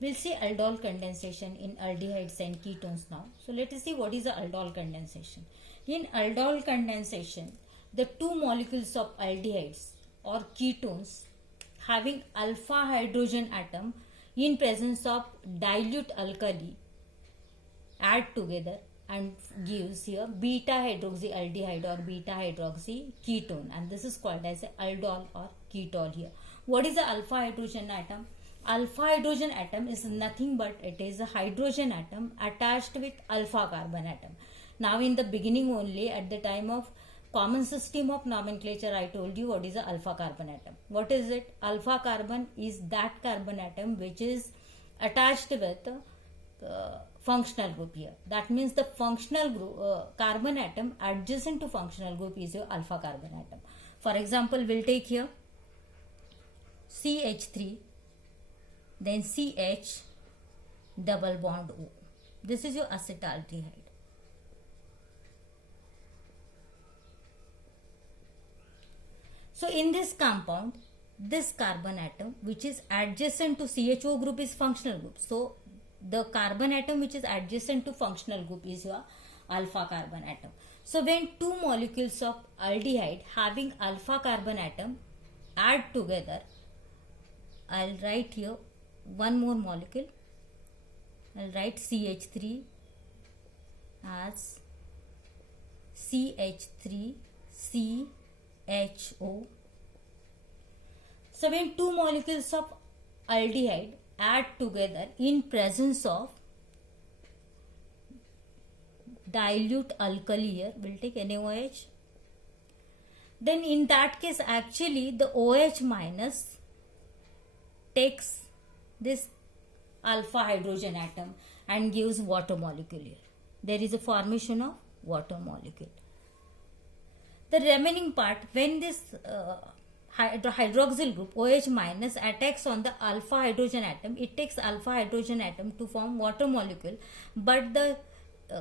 We'll see aldol condensation in aldehydes and ketones now. So let us see what is the aldol condensation. In aldol condensation, the two molecules of aldehydes or ketones having alpha hydrogen atom in presence of dilute alkali add together and gives here beta hydroxyaldehyde or beta hydroxy ketone, and this is called as aldol or ketol here. What is the alpha hydrogen atom? Alpha hydrogen atom is nothing but it is a hydrogen atom attached with alpha carbon atom. Now in the beginning only, at the time of common system of nomenclature, I told you what is a alpha carbon atom. What is it? Alpha carbon is that carbon atom which is attached with functional group here. That means the functional group carbon atom adjacent to functional group is your alpha carbon atom. For example, we'll take here CH3, then CH double bond O. This is your acetaldehyde. So in this compound, this carbon atom which is adjacent to CHO group is functional group. So the carbon atom which is adjacent to functional group is your alpha carbon atom. So when two molecules of aldehyde having alpha carbon atom add together, I'll write here one more molecule. I'll write CH3 as CH3CHO. So when two molecules of aldehyde add together in presence of dilute alkali here, we'll take NaOH. Then in that case actually the OH minus takes this alpha hydrogen atom and gives water molecule here. There is a formation of water molecule. The remaining part, when this hydroxyl group OH minus attacks on the alpha hydrogen atom, it takes alpha hydrogen atom to form water molecule, but the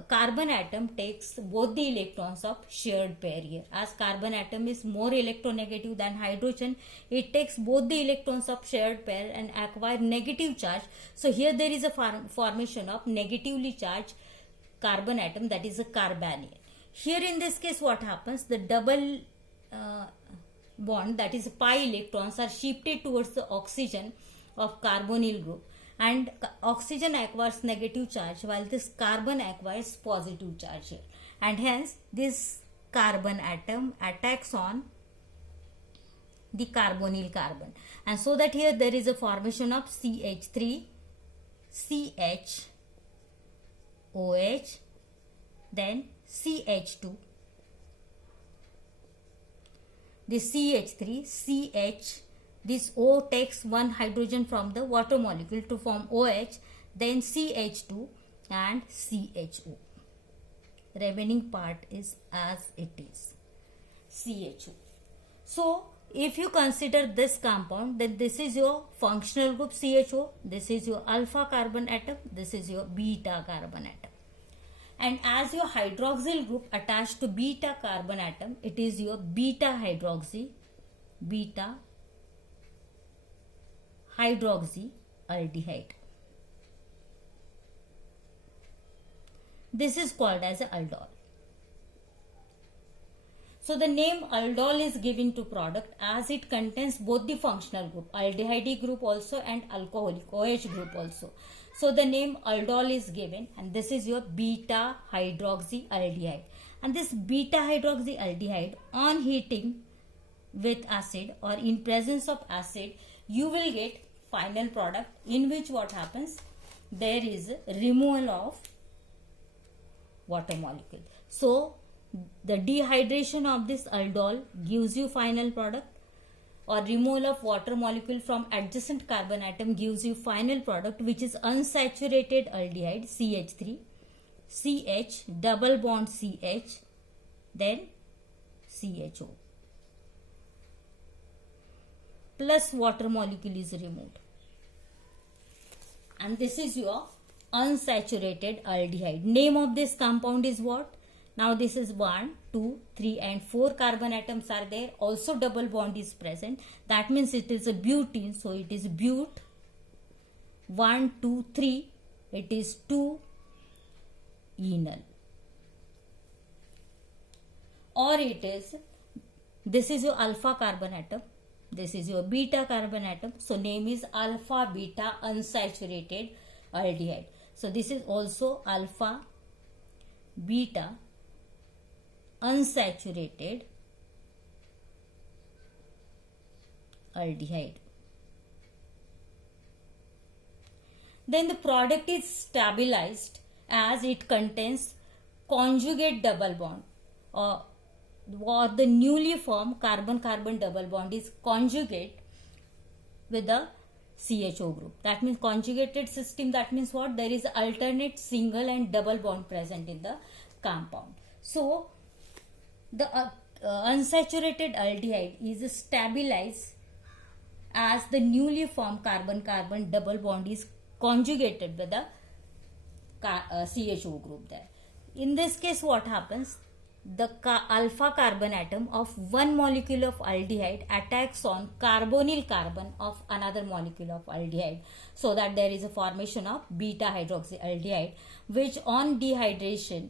carbon atom takes both the electrons of shared pair here. As carbon atom is more electronegative than hydrogen, it takes both the electrons of shared pair and acquire negative charge. So here there is a formation of negatively charged carbon atom, that is a carbanion. Here in this case what happens, the double bond, that is pi electrons, are shifted towards the oxygen of carbonyl group, and oxygen acquires negative charge while this carbon acquires positive charge here, and hence this carbon atom attacks on the carbonyl carbon, and so that here there is a formation of CH3 CHOH, then CH2. This CH3 CH, this O takes one hydrogen from the water molecule to form OH, then CH2 and CHO. Remaining part is as it is, CHO. So if you consider this compound, then this is your functional group CHO, this is your alpha carbon atom, this is your beta carbon atom. And as your hydroxyl group attached to beta carbon atom, it is your beta hydroxyaldehyde. This is called as a aldol. So the name aldol is given to product as it contains both the functional group, aldehyde group also and alcoholic OH group also. So the name aldol is given, and this is your beta hydroxyaldehyde. And this beta hydroxyaldehyde, on heating with acid or in presence of acid, you will get final product in which what happens, there is removal of water molecule. So the dehydration of this aldol gives you final product, or removal of water molecule from adjacent carbon atom gives you final product, which is unsaturated aldehyde CH3 CH double bond CH, then CHO, plus water molecule is removed, and this is your unsaturated aldehyde. Name of this compound is what? Now this is 1, 2, 3 and 4 carbon atoms are there. Also double bond is present. That means it is a butene. So it is but 1, 2, 3, it is 2-enol. Or it is, this is your alpha carbon atom, this is your beta carbon atom, so name is alpha beta unsaturated aldehyde. So this is also alpha beta unsaturated aldehyde. Then the product is stabilized as it contains conjugate double bond, or the newly formed carbon-carbon double bond is conjugate with the CHO group. That means conjugated system, that means what? There is alternate single and double bond present in the compound. So the unsaturated aldehyde is stabilized as the newly formed carbon-carbon double bond is conjugated with the CHO group there. In this case, what happens? The alpha carbon atom of one molecule of aldehyde attacks on carbonyl carbon of another molecule of aldehyde, so that there is a formation of beta hydroxyaldehyde, which on dehydration,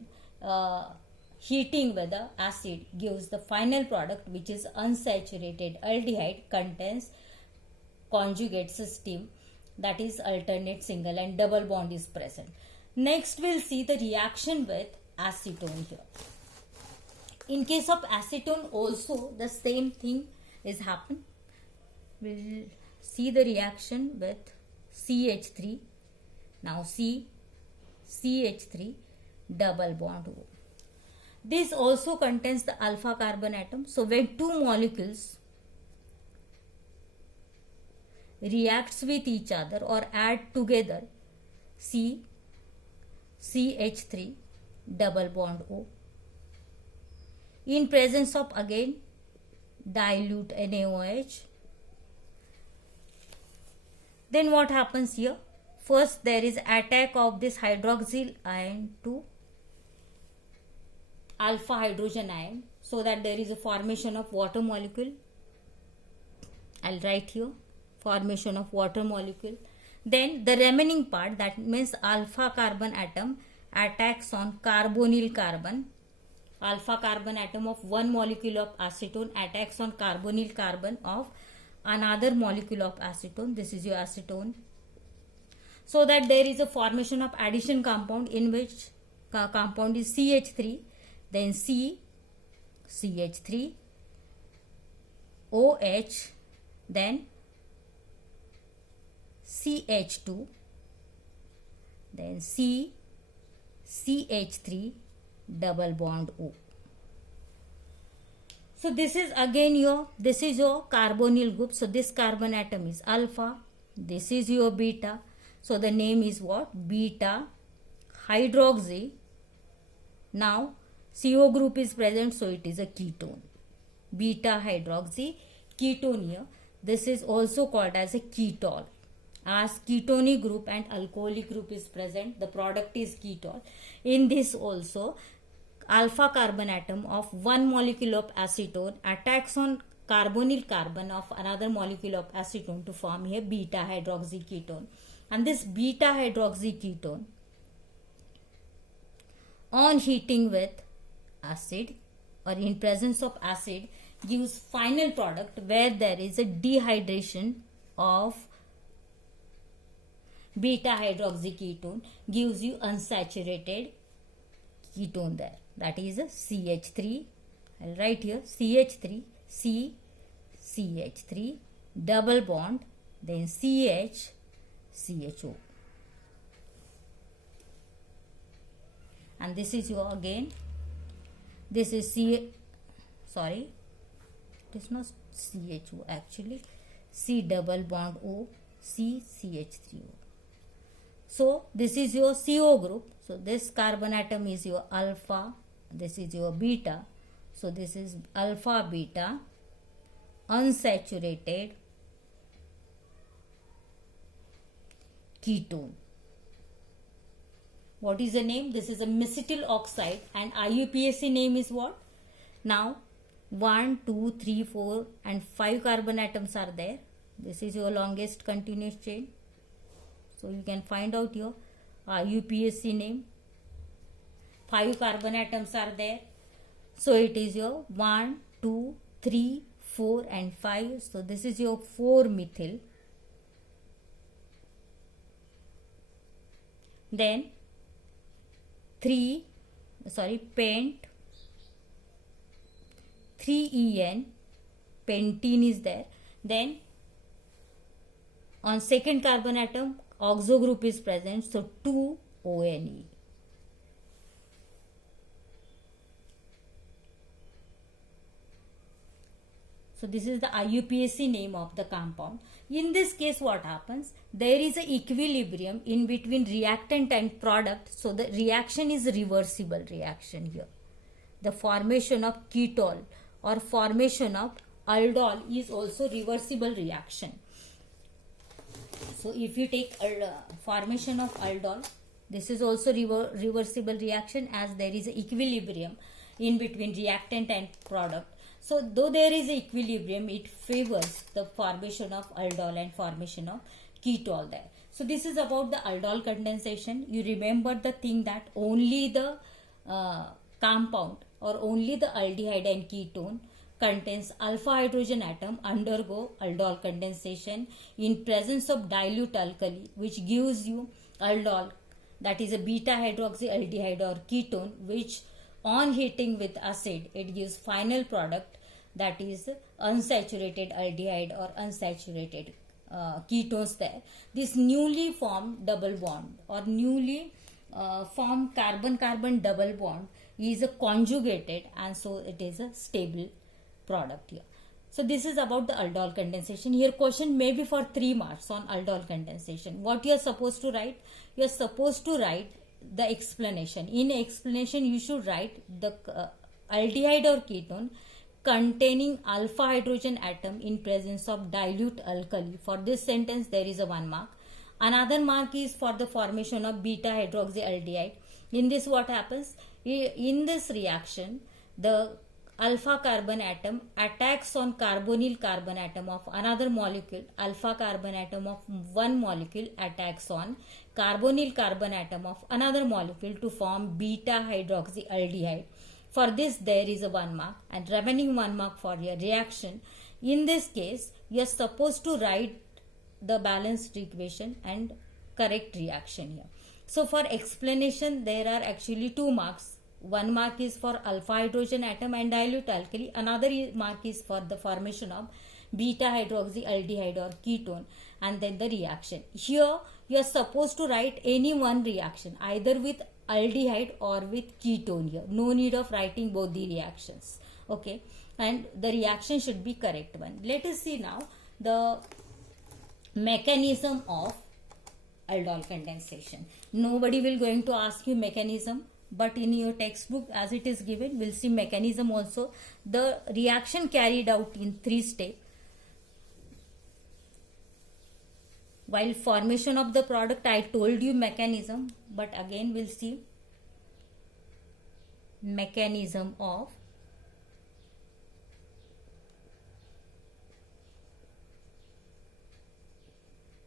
heating with the acid, gives the final product, which is unsaturated aldehyde, contains conjugate system, that is alternate single and double bond is present. Next we'll see the reaction with acetone here. In case of acetone also the same thing is happen. We'll see the reaction with CH3. Now CH3 double bond O. This also contains the alpha carbon atom. So when two molecules reacts with each other or add together, CH3 double bond O. In presence of again dilute NaOH. Then what happens here? First there is attack of this hydroxyl ion to alpha hydrogen ion, so that there is a formation of water molecule. I'll write here, formation of water molecule. Then the remaining part, that means alpha carbon atom attacks on carbonyl carbon. Alpha carbon atom of one molecule of acetone attacks on carbonyl carbon of another molecule of acetone. This is your acetone. So that there is a formation of addition compound, in which compound is CH3, then CH3, OH, then CH2, then CH3 double bond O. So this is again your carbonyl group. So this carbon atom is alpha, this is your beta. So the name is what? Beta hydroxy. Now CO group is present, so it is a ketone. Beta hydroxy ketone here. This is also called as a ketol. As ketone group and alcoholic group is present, the product is ketol. In this also, alpha carbon atom of one molecule of acetone attacks on carbonyl carbon of another molecule of acetone to form here beta hydroxy ketone. And this beta hydroxy ketone, on heating with acid or in presence of acid, gives final product where there is a dehydration of beta hydroxy ketone, gives you unsaturated ketone there. That is a CH3. I'll write here CH3, CH3 double bond, then CHO. And this is your again, this is it is not CHO actually, C double bond O, CH3O. So this is your CO group. So this carbon atom is your alpha, this is your beta. So this is alpha beta unsaturated ketone. What is the name? This is a methyl oxide, and IUPAC name is what? Now 1, 2, 3, 4 and 5 carbon atoms are there. This is your longest continuous chain. So you can find out your UPSC name. 5 carbon atoms are there. So it is your 1, 2, 3, 4 and 5. So this is your 4-methyl. Then pent 3En, pentene is there. Then on second carbon atom oxo group is present, so 2-ONe. So this is the IUPAC name of the compound. In this case what happens? There is a equilibrium in between reactant and product. So the reaction is reversible reaction here. The formation of ketol or formation of aldol is also reversible reaction. So if you take formation of aldol, this is also reversible reaction, as there is a equilibrium in between reactant and product. So though there is equilibrium, it favors the formation of aldol and formation of ketol there. So this is about the aldol condensation. You remember the thing that only the compound or only the aldehyde and ketone contains alpha hydrogen atom undergo aldol condensation in presence of dilute alkali, which gives you aldol, that is a beta hydroxyaldehyde or ketone, which on heating with acid it gives final product, that is unsaturated aldehyde or unsaturated ketones there. This newly formed double bond or newly formed carbon-carbon double bond is conjugated, and so it is a stable product here. So this is about the aldol condensation. Here question may be for 3 marks on aldol condensation. What you are supposed to write? You are supposed to write the explanation. In explanation you should write the aldehyde or ketone containing alpha hydrogen atom in presence of dilute alkali. For this sentence there is a 1 mark. Another mark is for the formation of beta hydroxyaldehyde. In this what happens? In this reaction the alpha carbon atom attacks on carbonyl carbon atom of another molecule. Alpha carbon atom of one molecule attacks on carbonyl carbon atom of another molecule to form beta hydroxyaldehyde. For this there is a 1 mark, and remaining 1 mark for your reaction. In this case you are supposed to write the balanced equation and correct reaction here. So for explanation there are actually 2 marks. 1 mark is for alpha hydrogen atom and dilute alkali. Another mark is for the formation of beta hydroxyaldehyde or ketone, and then the reaction. Here you are supposed to write any one reaction, either with aldehyde or with ketone here. No need of writing both the reactions. Okay, and the reaction should be correct one. Let us see now the mechanism of aldol condensation. Nobody will going to ask you mechanism, but in your textbook as it is given, we'll see mechanism also. The reaction carried out in 3 steps. While formation of the product I told you mechanism, but again we'll see mechanism of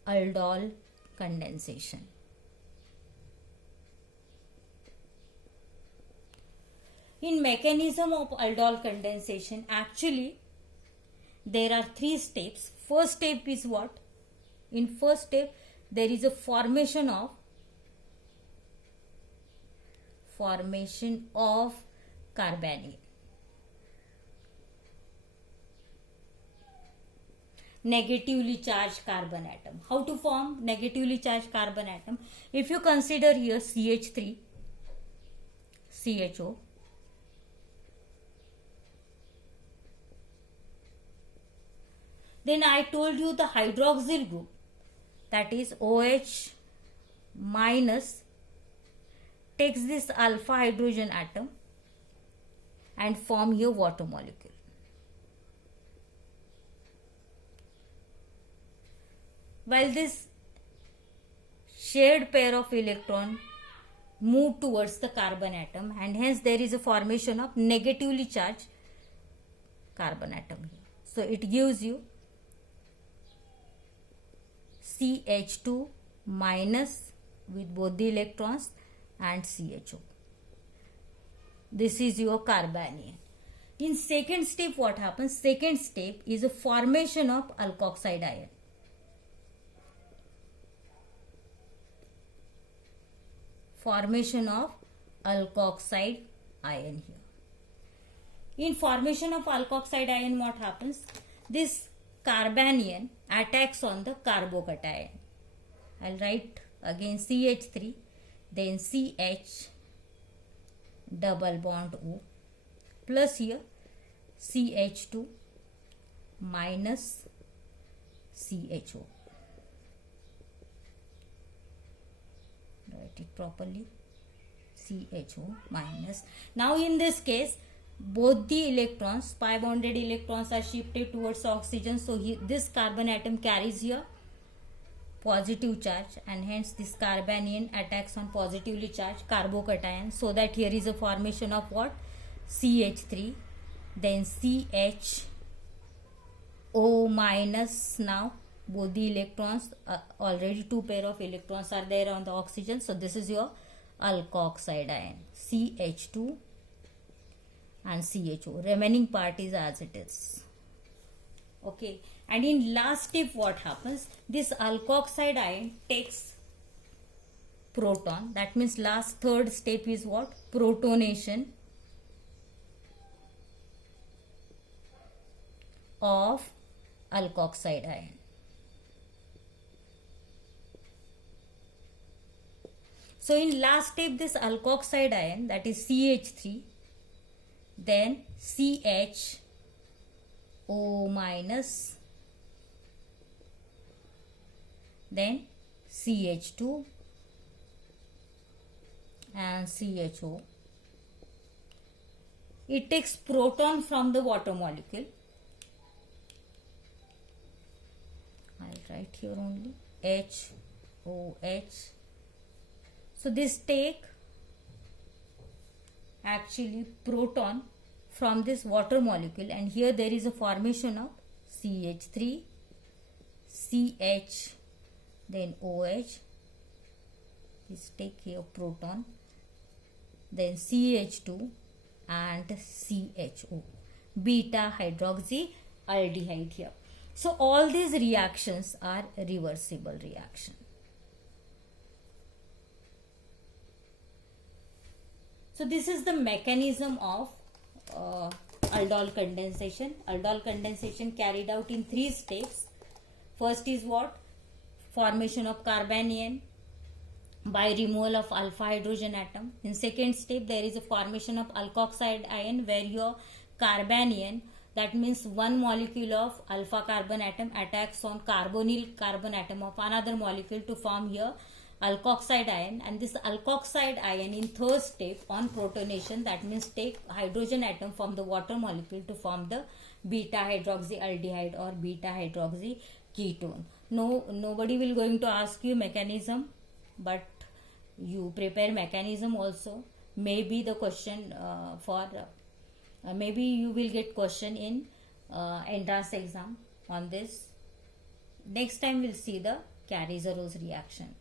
aldol condensation. In mechanism of aldol condensation, actually there are 3 steps. First step is what? In first step there is a formation of carbonyl. Negatively charged carbon atom. How to form negatively charged carbon atom? If you consider here CH3, CHO, then I told you the hydroxyl group, that is OH minus, takes this alpha hydrogen atom and form here water molecule. While this shared pair of electron move towards the carbon atom, and hence there is a formation of negatively charged carbon atom here. So it gives you CH2 minus with both the electrons and CHO. This is your carbanion. In second step, what happens? Second step is a formation of alkoxide ion. Formation of alkoxide ion here. In formation of alkoxide ion, what happens? This carbanion attacks on the carbocation. I'll write again CH3, then CH double bond O, plus here CH2 minus CHO. Write it properly. CHO minus. Now in this case, both the electrons, pi bonded electrons, are shifted towards oxygen. So this carbon atom carries here positive charge, and hence this carbanion attacks on positively charged carbocation, so that here is a formation of what? CH3, then CHO minus. Now both the electrons, already two pair of electrons are there on the oxygen, so this is your alkoxide ion, CH2 and CHO. Remaining part is as it is. Okay, and in last step, what happens? This alkoxide ion takes proton. That means last third step is what? Protonation of alkoxide ion. So in last step, this alkoxide ion, that is CH3, then CHO minus, then CH2 and CHO. It takes proton from the water molecule. I'll write here only HOH. So this take actually proton from this water molecule, and here there is a formation of CH3, CH, then OH. This take here proton, then CH2 and CHO, beta hydroxyaldehyde here. So all these reactions are reversible reaction. So this is the mechanism of aldol condensation. Aldol condensation carried out in 3 steps. First is what? Formation of carbanion by removal of alpha hydrogen atom. In second step, there is a formation of alkoxide ion where your carbanion, that means one molecule of alpha carbon atom, attacks on carbonyl carbon atom of another molecule to form here alkoxide ion, and this alkoxide ion in third step on protonation, that means take hydrogen atom from the water molecule to form the beta hydroxyaldehyde or beta hydroxy ketone. No, nobody will going to ask you mechanism, but you prepare mechanism also. Maybe the question maybe you will get question in entrance exam on this. Next time we'll see the Carey-Zarose reaction.